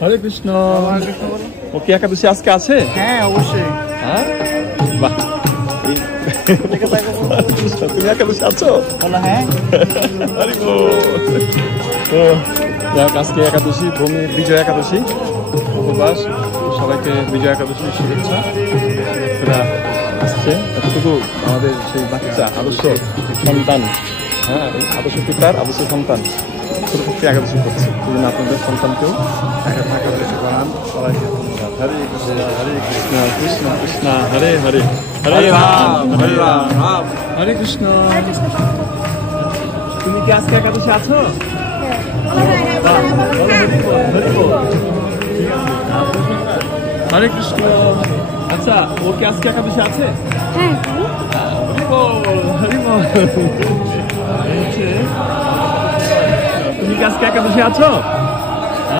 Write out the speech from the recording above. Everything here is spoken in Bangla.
হরে কৃষ্ণ। ও কি একাদশী আজকে আছে? হ্যাঁ অবশ্যই। হ্যাঁ বাহ, তুমি একাদশী আছো? হ্যাঁ। হরি বল। তো আজকে একাদশী, ভূমি বিজয় একাদশী উপবাস। সবাইকে বিজয় একাদশীর শুভেচ্ছা। এরা আসছে এতটুকু আমাদের সেই বাচ্চা আদর্শ সন্তান, হ্যাঁ আদর্শ পিতার আদর্শ সন্তান ছোট থেকে একাদশী করছে। এই জন্য আপনাদের সন্তানকেও একাদশী করান। সবাইকে ধন্যবাদ। হরে কৃষ্ণ হরে কৃষ্ণ কৃষ্ণ কৃষ্ণ হরে হরে, হরে রাম হরে রাম হরে কৃষ্ণ। তুমি কি আজকে একাদশী আছো? হরে কৃষ্ণ। আচ্ছা, ওর কি আজকে একাদশী আছে? হরি বল হরি বল। তুমি কি আজকে একাদশী আছো?